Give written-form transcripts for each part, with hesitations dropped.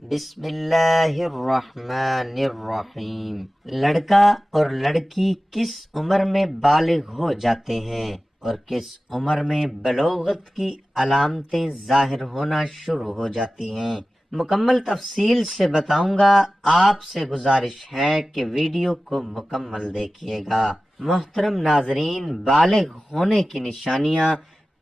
بسم اللہ الرحمن الرحیم۔ لڑکا اور لڑکی کس عمر میں بالغ ہو جاتے ہیں اور کس عمر میں بلوغت کی علامتیں ظاہر ہونا شروع ہو جاتی ہیں، مکمل تفصیل سے بتاؤں گا۔ آپ سے گزارش ہے کہ ویڈیو کو مکمل دیکھیے گا۔ محترم ناظرین، بالغ ہونے کی نشانیاں: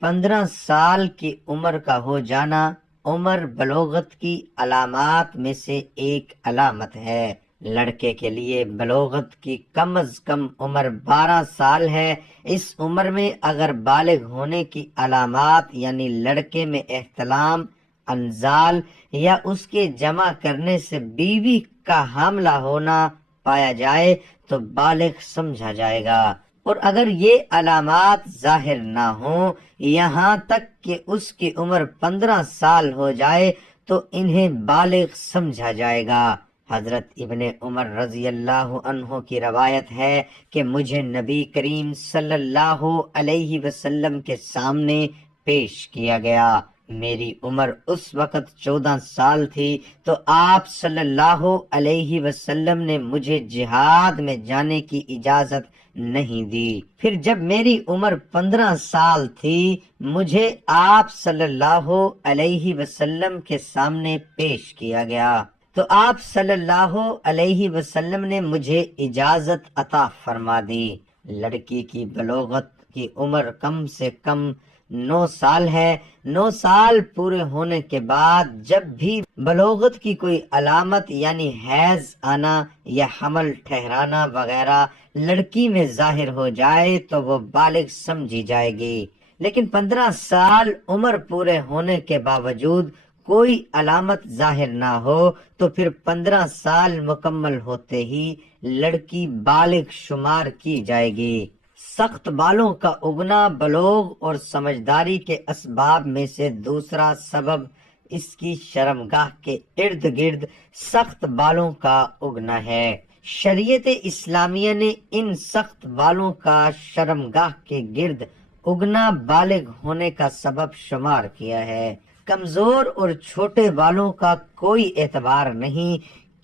15 سال کی عمر کا ہو جانا عمر بلوغت کی علامات میں سے ایک علامت ہے۔ لڑکے کے لیے بلوغت کی کم از کم عمر 12 سال ہے۔ اس عمر میں اگر بالغ ہونے کی علامات یعنی لڑکے میں احتلام، انزال یا اس کے جمع کرنے سے بیوی کا حاملہ ہونا پایا جائے تو بالغ سمجھا جائے گا، اور اگر یہ علامات ظاہر نہ ہوں یہاں تک کہ اس کی عمر 15 سال ہو جائے تو انہیں بالغ سمجھا جائے گا۔ حضرت ابن عمر رضی اللہ عنہ کی روایت ہے کہ مجھے نبی کریم صلی اللہ علیہ وسلم کے سامنے پیش کیا گیا۔ میری عمر اس وقت 14 سال تھی تو آپ صلی اللہ علیہ وسلم نے مجھے جہاد میں جانے کی اجازت نہیں دی۔ پھر جب میری عمر 15 سال تھی مجھے آپ صلی اللہ علیہ وسلم کے سامنے پیش کیا گیا تو آپ صلی اللہ علیہ وسلم نے مجھے اجازت عطا فرما دی۔ لڑکی کی بلوغت کی عمر کم سے کم 9 سال ہے۔ 9 سال پورے ہونے کے بعد جب بھی بلوغت کی کوئی علامت یعنی حیض آنا یا حمل ٹھہرانا وغیرہ لڑکی میں ظاہر ہو جائے تو وہ بالغ سمجھی جائے گی، لیکن 15 سال عمر پورے ہونے کے باوجود کوئی علامت ظاہر نہ ہو تو پھر 15 سال مکمل ہوتے ہی لڑکی بالغ شمار کی جائے گی۔ سخت بالوں کا اگنا بلوغ اور سمجھداری کے اسباب میں سے دوسرا سبب اس کی شرمگاہ کے ارد گرد سخت بالوں کا اگنا ہے۔ شریعت اسلامیہ نے ان سخت بالوں کا شرمگاہ کے گرد اگنا بالغ ہونے کا سبب شمار کیا ہے۔ کمزور اور چھوٹے بالوں کا کوئی اعتبار نہیں،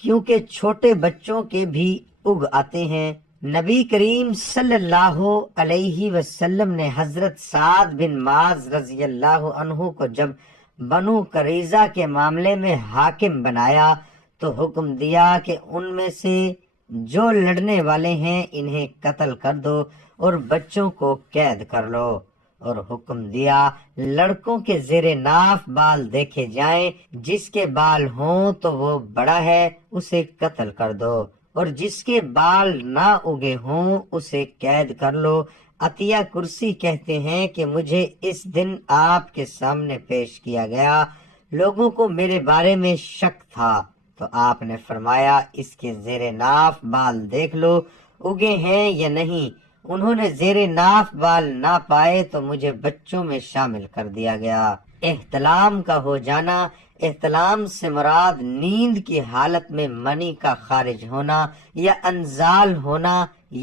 کیونکہ چھوٹے بچوں کے بھی اگ آتے ہیں۔ نبی کریم صلی اللہ علیہ وسلم نے حضرت سعد بن معاذ رضی اللہ عنہ کو جب بنو قریظہ کے معاملے میں حاکم بنایا تو حکم دیا کہ ان میں سے جو لڑنے والے ہیں انہیں قتل کر دو اور بچوں کو قید کر لو، اور حکم دیا لڑکوں کے زیر ناف بال دیکھے جائیں، جس کے بال ہوں تو وہ بڑا ہے اسے قتل کر دو، اور جس کے بال نہ اگے ہوں اسے قید کر لو۔ عطیہ کرسی کہتے ہیں کہ مجھے اس دن آپ کے سامنے پیش کیا گیا، لوگوں کو میرے بارے میں شک تھا تو آپ نے فرمایا اس کے زیر ناف بال دیکھ لو اگے ہیں یا نہیں۔ انہوں نے زیر ناف بال نہ پائے تو مجھے بچوں میں شامل کر دیا گیا۔ احتلام کا ہو جانا: احتلام سے مراد نیند کی حالت میں منی کا خارج ہونا یا انزال ہونا،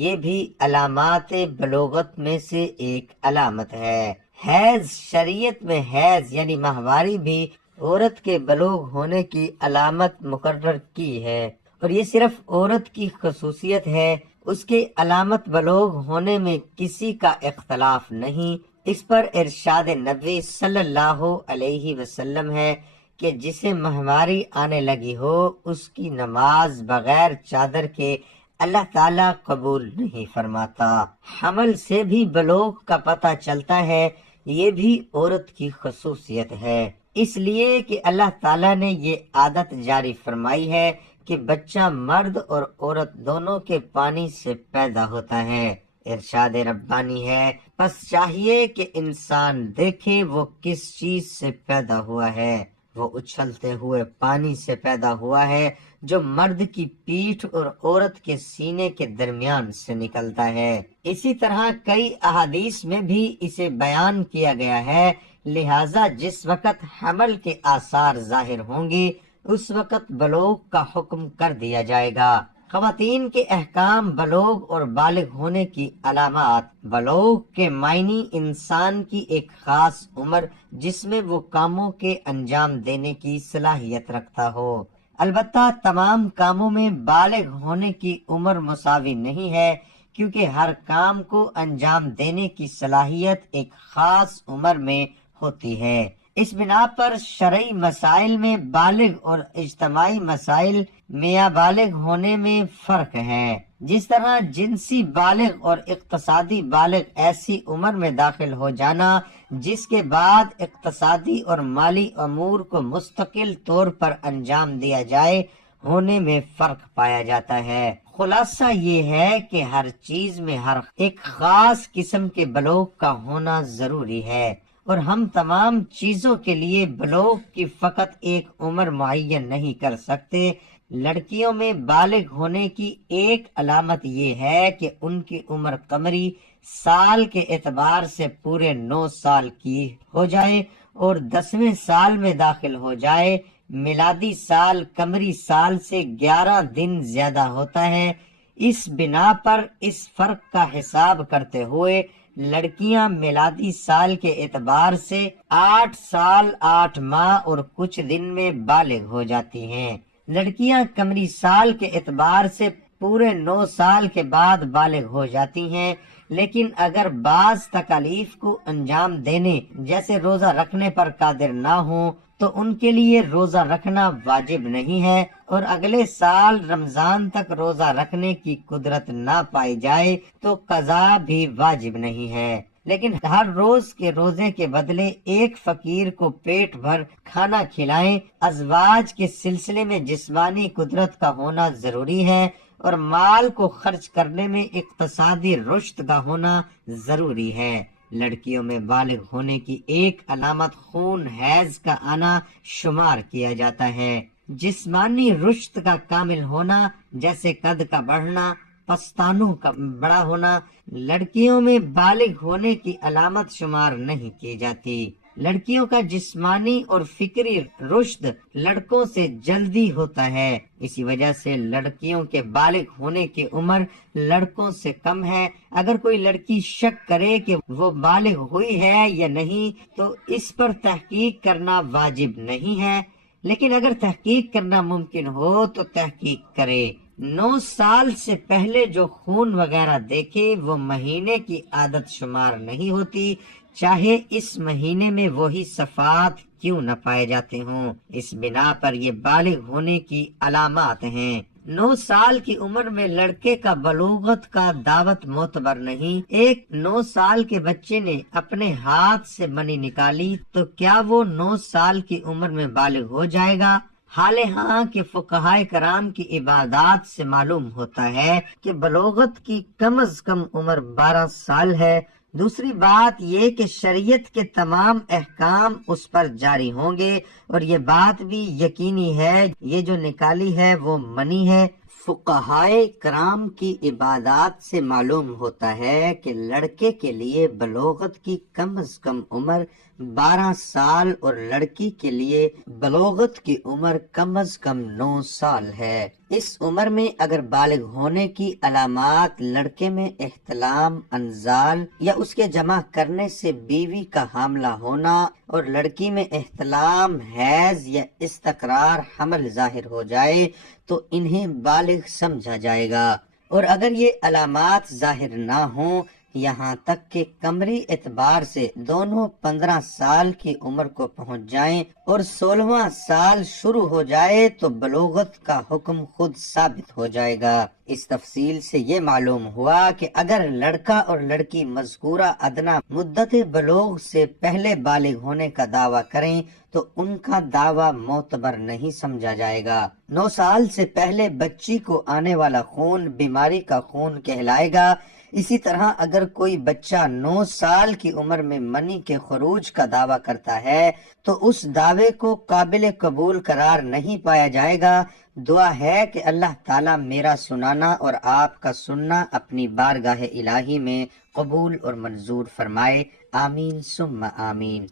یہ بھی علامات بلوغت میں سے ایک علامت ہے۔ حیض: شریعت میں حیض یعنی ماہواری بھی عورت کے بلوغ ہونے کی علامت مقرر کی ہے، اور یہ صرف عورت کی خصوصیت ہے، اس کے علامت بلوغ ہونے میں کسی کا اختلاف نہیں۔ اس پر ارشاد نبی صلی اللہ علیہ وسلم ہے کہ جسے ماہواری آنے لگی ہو اس کی نماز بغیر چادر کے اللہ تعالیٰ قبول نہیں فرماتا۔ حمل سے بھی بلوغ کا پتہ چلتا ہے، یہ بھی عورت کی خصوصیت ہے، اس لیے کہ اللہ تعالیٰ نے یہ عادت جاری فرمائی ہے کہ بچہ مرد اور عورت دونوں کے پانی سے پیدا ہوتا ہے۔ ارشاد ربانی ہے، پس چاہیے کہ انسان دیکھے وہ کس چیز سے پیدا ہوا ہے، وہ اچھلتے ہوئے پانی سے پیدا ہوا ہے جو مرد کی پیٹھ اور عورت کے سینے کے درمیان سے نکلتا ہے۔ اسی طرح کئی احادیث میں بھی اسے بیان کیا گیا ہے، لہذا جس وقت حمل کے آثار ظاہر ہوں گے اس وقت بلوغ کا حکم کر دیا جائے گا۔ خواتین کے احکام: بلوغ اور بالغ ہونے کی علامات۔ بلوغ کے معنی انسان کی ایک خاص عمر جس میں وہ کاموں کے انجام دینے کی صلاحیت رکھتا ہو۔ البتہ تمام کاموں میں بالغ ہونے کی عمر مساوی نہیں ہے، کیونکہ ہر کام کو انجام دینے کی صلاحیت ایک خاص عمر میں ہوتی ہے۔ اس بنا پر شرعی مسائل میں بالغ اور اجتماعی مسائل میں بالغ ہونے میں فرق ہے۔ جس طرح جنسی بالغ اور اقتصادی بالغ ایسی عمر میں داخل ہو جانا جس کے بعد اقتصادی اور مالی امور کو مستقل طور پر انجام دیا جائے ہونے میں فرق پایا جاتا ہے۔ خلاصہ یہ ہے کہ ہر چیز میں ہر ایک خاص قسم کے بلوغ کا ہونا ضروری ہے، اور ہم تمام چیزوں کے لیے بلوغ کی فقط ایک عمر معین نہیں کر سکتے۔ لڑکیوں میں بالغ ہونے کی ایک علامت یہ ہے کہ ان کی عمر قمری سال کے اعتبار سے پورے 9 سال کی ہو جائے اور 10ویں سال میں داخل ہو جائے۔ میلادی سال قمری سال سے 11 دن زیادہ ہوتا ہے۔ اس بنا پر اس فرق کا حساب کرتے ہوئے لڑکیاں میلادی سال کے اعتبار سے 8 سال 8 ماہ اور کچھ دن میں بالغ ہو جاتی ہیں۔ لڑکیاں قمری سال کے اعتبار سے پورے 9 سال کے بعد بالغ ہو جاتی ہیں، لیکن اگر بعض تکالیف کو انجام دینے جیسے روزہ رکھنے پر قادر نہ ہوں تو ان کے لیے روزہ رکھنا واجب نہیں ہے، اور اگلے سال رمضان تک روزہ رکھنے کی قدرت نہ پائی جائے تو قضا بھی واجب نہیں ہے۔ لیکن ہر روز کے روزے کے بدلے ایک فقیر کو پیٹ بھر کھانا کھلائیں۔ ازواج کے سلسلے میں جسمانی قدرت کا ہونا ضروری ہے، اور مال کو خرچ کرنے میں اقتصادی رشد کا ہونا ضروری ہے۔ لڑکیوں میں بالغ ہونے کی ایک علامت خون حیض کا آنا شمار کیا جاتا ہے۔ جسمانی رشد کا کامل ہونا جیسے قد کا بڑھنا، پستانوں کا بڑا ہونا لڑکیوں میں بالغ ہونے کی علامت شمار نہیں کی جاتی۔ لڑکیوں کا جسمانی اور فکری رشد لڑکوں سے جلدی ہوتا ہے، اسی وجہ سے لڑکیوں کے بالغ ہونے کی عمر لڑکوں سے کم ہے۔ اگر کوئی لڑکی شک کرے کہ وہ بالغ ہوئی ہے یا نہیں تو اس پر تحقیق کرنا واجب نہیں ہے، لیکن اگر تحقیق کرنا ممکن ہو تو تحقیق کرے۔ 9 سال سے پہلے جو خون وغیرہ دیکھے وہ مہینے کی عادت شمار نہیں ہوتی، چاہے اس مہینے میں وہی صفات کیوں نہ پائے جاتے ہوں۔ اس بنا پر یہ بالغ ہونے کی علامات ہیں۔ 9 سال کی عمر میں لڑکے کا بلوغت کا دعوت معتبر نہیں۔ ایک 9 سال کے بچے نے اپنے ہاتھ سے منی نکالی تو کیا وہ 9 سال کی عمر میں بالغ ہو جائے گا؟ حال ہاں کہ فقہائے کرام کی عبادات سے معلوم ہوتا ہے کہ بلوغت کی کم از کم عمر 12 سال ہے۔ دوسری بات یہ کہ شریعت کے تمام احکام اس پر جاری ہوں گے، اور یہ بات بھی یقینی ہے یہ جو نکالی ہے وہ منی ہے۔ فقہائے کرام کی عبادات سے معلوم ہوتا ہے کہ لڑکے کے لیے بلوغت کی کم از کم عمر 12 سال اور لڑکی کے لیے بلوغت کی عمر کم از کم 9 سال ہے۔ اس عمر میں اگر بالغ ہونے کی علامات لڑکے میں احتلام انزال یا اس کے جمع کرنے سے بیوی کا حاملہ ہونا، اور لڑکی میں احتلام حیض یا استقرار حمل ظاہر ہو جائے تو انہیں بالغ سمجھا جائے گا، اور اگر یہ علامات ظاہر نہ ہوں یہاں تک کہ قمری اعتبار سے دونوں 15 سال کی عمر کو پہنچ جائیں اور 16واں سال شروع ہو جائے تو بلوغت کا حکم خود ثابت ہو جائے گا۔ اس تفصیل سے یہ معلوم ہوا کہ اگر لڑکا اور لڑکی مذکورہ ادنیٰ مدت بلوغ سے پہلے بالغ ہونے کا دعویٰ کریں تو ان کا دعویٰ معتبر نہیں سمجھا جائے گا۔ 9 سال سے پہلے بچی کو آنے والا خون بیماری کا خون کہلائے گا۔ اسی طرح اگر کوئی بچہ 9 سال کی عمر میں منی کے خروج کا دعویٰ کرتا ہے تو اس دعوے کو قابل قبول قرار نہیں پایا جائے گا۔ دعا ہے کہ اللہ تعالیٰ میرا سنانا اور آپ کا سننا اپنی بارگاہ الہی میں قبول اور منظور فرمائے، آمین ثم آمین۔